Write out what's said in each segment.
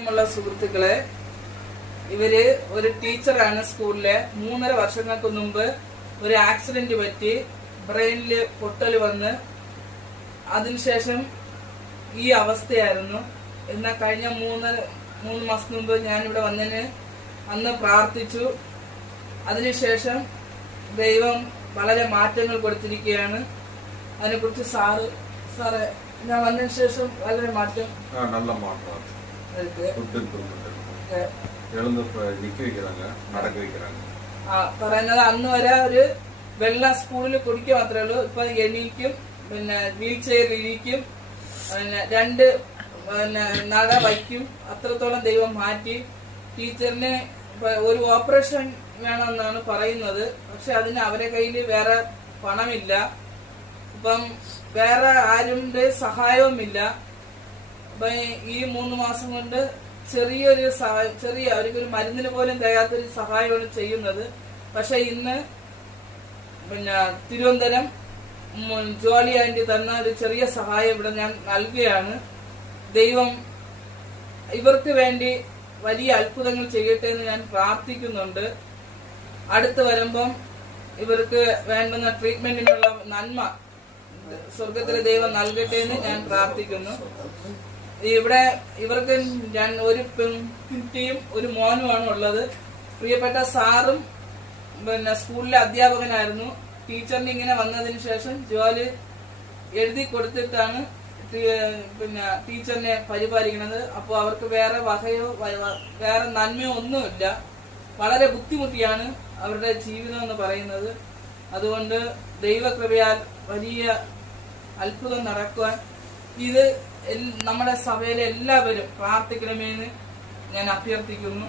ഉള്ള സുഹൃത്തുക്കളെ ഇവർ ഒരു ടീച്ചറാണ് സ്കൂളിലെ. മൂന്നര വർഷങ്ങൾക്ക് മുമ്പ് ഒരു ആക്സിഡന്റ് പറ്റി ബ്രെയിനിൽ പൊട്ടൽ വന്ന് അതിനുശേഷം ഈ അവസ്ഥയായിരുന്നു. എന്നാൽ കഴിഞ്ഞ മൂന്ന് മൂന്ന് മാസം മുമ്പ് ഞാനിവിടെ വന്നതിന് അന്ന് പ്രാർത്ഥിച്ചു. അതിനുശേഷം ദൈവം വളരെ മാറ്റങ്ങൾ കൊടുത്തിരിക്കുകയാണ്. അതിനെക്കുറിച്ച് സാറ് സാറേ ഞാൻ വന്നതിന് ശേഷം വളരെ മാറ്റം. നല്ല മാറ്റം. ஃபுட் இம்ப்ரூவ்மெண்ட் இருக்கு ഏ, எழுந்து இப்ப நிக்க வைக்கிறாங்க நடக்க வைக்கிறாங்க ആ, പറയുന്നത് അന്ന് വരെ ഒരു വെള്ളം സ്കൂളിൽ കുടിക്കുക മാത്രമേ ഉള്ളൂ ഇപ്പൊ എണീക്കും പിന്നെ വീൽ ചെയറിൽ ഇരിക്കും പിന്നെ രണ്ട് പിന്നെ നട വയ്ക്കും അത്രത്തോളം ദൈവം മാറ്റി ടീച്ചറിന് ഇപ്പൊ ഒരു ഓപ്പറേഷൻ വേണമെന്നാണ് പറയുന്നത് പക്ഷെ അതിന് അവരെ കയ്യിൽ വേറെ പണമില്ല ഇപ്പം വേറെ ആരുടെ സഹായവുമില്ല അപ്പൊ ഈ മൂന്ന് മാസം കൊണ്ട് ചെറിയൊരു സഹായം ചെറിയ അവർക്കൊരു മരുന്നിന് പോലും തികയാത്തൊരു സഹായമാണ് ചെയ്യുന്നത്. പക്ഷെ ഇന്ന് പിന്നെ തിരുവനന്തപുരം ജോലി ആന്റി തന്ന ഒരു ചെറിയ സഹായം ഇവിടെ ഞാൻ നൽകുകയാണ്. ദൈവം ഇവർക്ക് വേണ്ടി വലിയ അത്ഭുതങ്ങൾ ചെയ്യട്ടെ എന്ന് ഞാൻ പ്രാർത്ഥിക്കുന്നുണ്ട്. അടുത്ത് വരുമ്പം ഇവർക്ക് വേണ്ടുന്ന ട്രീറ്റ്മെന്റിനുള്ള നന്മ സ്വർഗത്തിലെ ദൈവം നൽകട്ടെ എന്ന് ഞാൻ പ്രാർത്ഥിക്കുന്നു. ഇവിടെ ഇവർക്ക് ഞാൻ ഒരു പെൺകുട്ടിയും ഒരു മോനുമാണ് ഉള്ളത്. പ്രിയപ്പെട്ട സാറും പിന്നെ സ്കൂളിലെ അധ്യാപകനായിരുന്നു. ടീച്ചറിന് ഇങ്ങനെ വന്നതിന് ശേഷം ജോലി എഴുതി കൊടുത്തിട്ടാണ് പിന്നെ ടീച്ചറിനെ പരിപാലിക്കുന്നത്. അപ്പോൾ അവർക്ക് വേറെ വകയോ വേറെ നന്മയോ ഒന്നുമില്ല. വളരെ ബുദ്ധിമുട്ടിയാണ് അവരുടെ ജീവിതം എന്ന് പറയുന്നത്. അതുകൊണ്ട് ദൈവകൃപയാൽ വലിയ അത്ഭുതം നടക്കുവാൻ ഇത് നമ്മുടെ സഭയിലെ എല്ലാവരും പ്രാർത്ഥിക്കണമെന്ന് ഞാൻ അഭ്യർത്ഥിക്കുന്നു.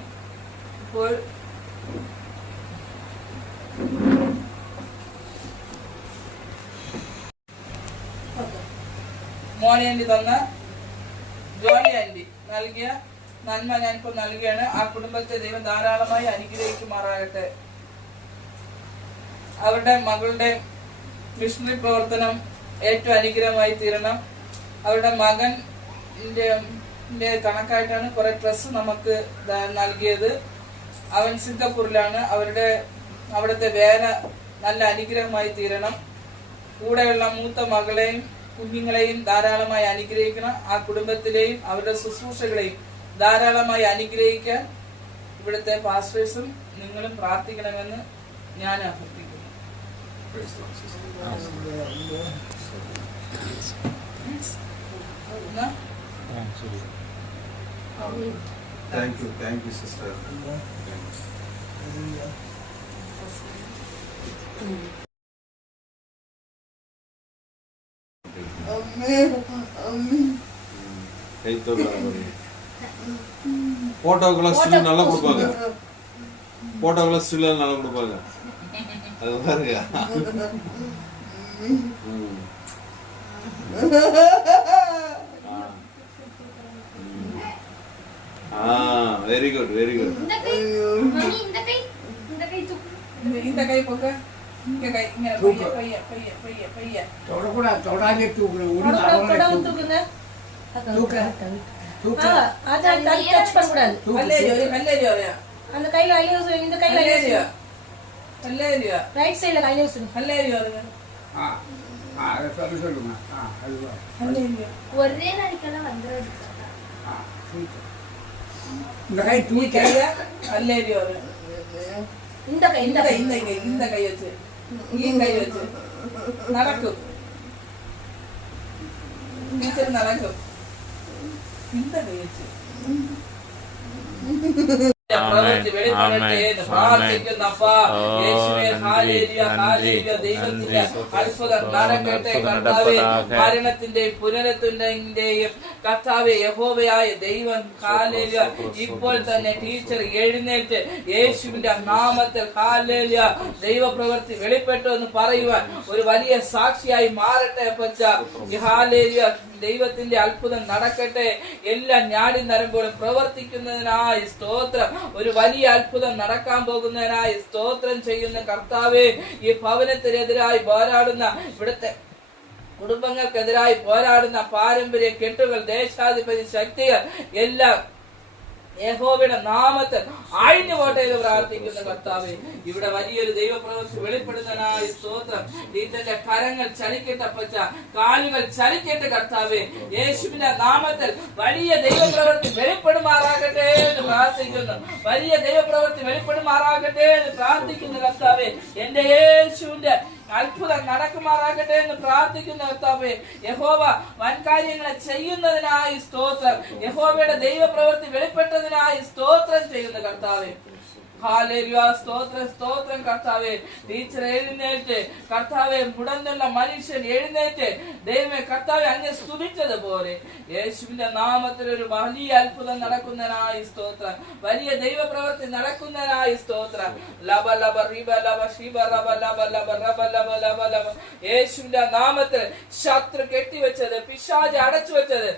ഇപ്പോൾ മോണി ആന്റി തന്ന ജോണി ആന്റി നൽകിയ നന്മ ഞാനിപ്പോൾ നൽകുകയാണ്. ആ കുടുംബത്തെ ദൈവം ധാരാളമായി അനുഗ്രഹിക്കുമാറാകട്ടെ. അവരുടെ മകളുടെ മിഷണറി പ്രവർത്തനം ഏറ്റവും അനുഗ്രഹമായി തീരണം. അവരുടെ മകന്റെ ന്റെ കണക്കായിട്ടാണ് കുറെ ഡ്രസ്സ് നമുക്ക് നൽകിയത്. അവൻ സിംഗപ്പൂരിലാണ്. അവരുടെ അവിടുത്തെ വേല നല്ല അനുഗ്രഹമായി തീരണം. കൂടെയുള്ള മൂത്ത മകളെയും കുഞ്ഞുങ്ങളെയും ധാരാളമായി അനുഗ്രഹിക്കണം. ആ കുടുംബത്തിലെയും അവരുടെ ശുശ്രൂഷകളെയും ധാരാളമായി അനുഗ്രഹിക്കാൻ ഇവിടുത്തെ പാസ്റ്റേഴ്സും നിങ്ങളും പ്രാർത്ഥിക്കണമെന്ന് ഞാൻ അഭ്യർത്ഥിക്കുന്നു. Praise the Lord, thank you thank you sister thank you போட்டோக்கெல்லாம் நல்லா கொடுப்பாங்க. போட்டோக்கெல்லாம் ஸ்டில் நல்லா கொடுப்பாங்க. அது பாருங்க. வெரி குட் வெரி குட் இந்த கை மம்மி இந்த கை இந்த கை தூக்கு. இந்த கை போக இந்த கை இங்க பைய பைய பைய பைய பைய. தொட கூட ஒரே நாளைக்கெல்லாம் வந்துருது இந்த கை துணி கையில கல்லேறி வரும் இந்த கை இந்த கை இந்த கை இந்த கை வச்சு. இங்கேயும் கை வச்சு. நடக்கும் நடக்கும் இந்த கை வச்சு. കർത്താവേ. യഹോവയായ ദൈവം ഇപ്പോൾ തന്നെ ടീച്ചർ എഴുന്നേറ്റ് യേശുവിന്റെ നാമത്തിൽ ഹാലേലുയ. ദൈവപ്രവൃത്തി വെളിപ്പെട്ടു എന്ന് പറയുവാൻ ഒരു വലിയ സാക്ഷിയായി മാറട്ടെ പച്ച ഹാലേലുയ ദൈവത്തിന്റെ അത്ഭുതം നടക്കട്ടെ. എല്ലാ ഞാടി നരമ്പുകളും പ്രവർത്തിക്കുന്നതിനായി സ്തോത്രം. ഒരു വലിയ അത്ഭുതം നടക്കാൻ പോകുന്നതിനായി സ്തോത്രം ചെയ്യുന്ന കർത്താവെ ഈ ഭവനത്തിനെതിരായി പോരാടുന്ന ഇവിടുത്തെ കുടുംബങ്ങൾക്കെതിരായി പോരാടുന്ന പാരമ്പര്യ കെട്ടുകൾ ദേശാധിപതി ശക്തികൾ എല്ലാം യഹോവയുടെ നാമത്തെ ആഴ്ന്നു പോട്ടെ എന്ന് പ്രാർത്ഥിക്കുന്ന കർത്താവ് ഇവിടെ വലിയൊരു ദൈവപ്രവർത്തി വെളിപ്പെടുന്നതിനായി സ്തോത്രം. നീത്തന്റെ കരങ്ങൾ ചലിക്കട്ടെ പച്ച കാലുകൾ ചലിക്കട്ടെ കർത്താവ്. യേശുവിന്റെ നാമത്തിൽ വലിയ ദൈവപ്രവർത്തി വെളിപ്പെടുമാറാകട്ടെ എന്ന് പ്രാർത്ഥിക്കുന്നു. വലിയ ദൈവപ്രവർത്തി വെളിപ്പെടുമാറാകട്ടെ എന്ന് പ്രാർത്ഥിക്കുന്ന കർത്താവ്. എന്റെ യേശുവിന്റെ അത്ഭുതം നടക്കുമാറാകട്ടെ എന്ന് പ്രാർത്ഥിക്കുന്ന കർത്താവേ. യഹോവ വൻകാര്യങ്ങളെ ചെയ്യുന്നതിനായി സ്തോത്രം. യഹോവയുടെ ദൈവപ്രവൃത്തി വെളിപ്പെട്ടതിനായി സ്തോത്രം ചെയ്യുന്ന കർത്താവെ. സ്തോത്രം സ്തോത്രം കർത്താവെ. ടീച്ചർ എഴുന്നേറ്റ്. കർത്താവെ മുടന്നുള്ള മനുഷ്യൻ എഴുന്നേറ്റ്. ദൈവമേ കർത്താവെ അങ്ങ് സ്തുതിച്ചതുപോലെ. യേശുവിന്റെ നാമത്തിൽ ഒരു വലിയ അത്ഭുതം നടക്കുന്നതിനായി സ്തോത്രം. വലിയ ദൈവപ്രവൃത്തി നടക്കുന്നതിനായി സ്തോത്രം. ലബ ലബ റിബ ലബ ശിബ റബ ലബ ലബ റബ ലബ ലബ ലബ. യേശുവിന്റെ നാമത്തിൽ ശത്രു കെട്ടിവെച്ചത് പിശാജ് അടച്ചു വെച്ചത്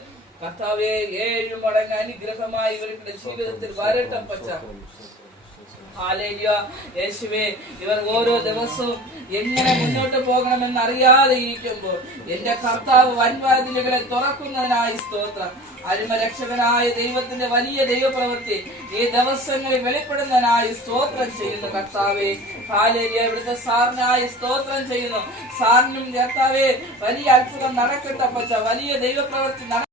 കർത്താവെ ഏഴ് മടങ്ങ് അനുഗ്രഹമായി ഇവരുടെ ജീവിതത്തിൽ വരട്ടം പച്ച. യേശുവേ ഇവർ ഓരോ ദിവസവും എങ്ങനെ മുന്നോട്ട് പോകണമെന്ന് അറിയാതെ ഇരിക്കുമ്പോൾ എന്റെ കർത്താവ് വൻവാതിലുകളെ തുറക്കുന്നതിനായി സ്തോത്രം. അരുമരക്ഷകനായ ദൈവത്തിന്റെ വലിയ ദൈവപ്രവൃത്തി ഈ ദിവസങ്ങളിൽ വെളിപ്പെടുന്നതിനായി സ്തോത്രം ചെയ്യുന്നു കർത്താവേ. കാലേരിയ ഇവിടുത്തെ സാറിനായി സ്തോത്രം ചെയ്യുന്നു. സാറിനും കർത്താവെ വലിയ അത്ഭുതം നടക്കട്ടെ വലിയ ദൈവപ്രവൃത്തി നട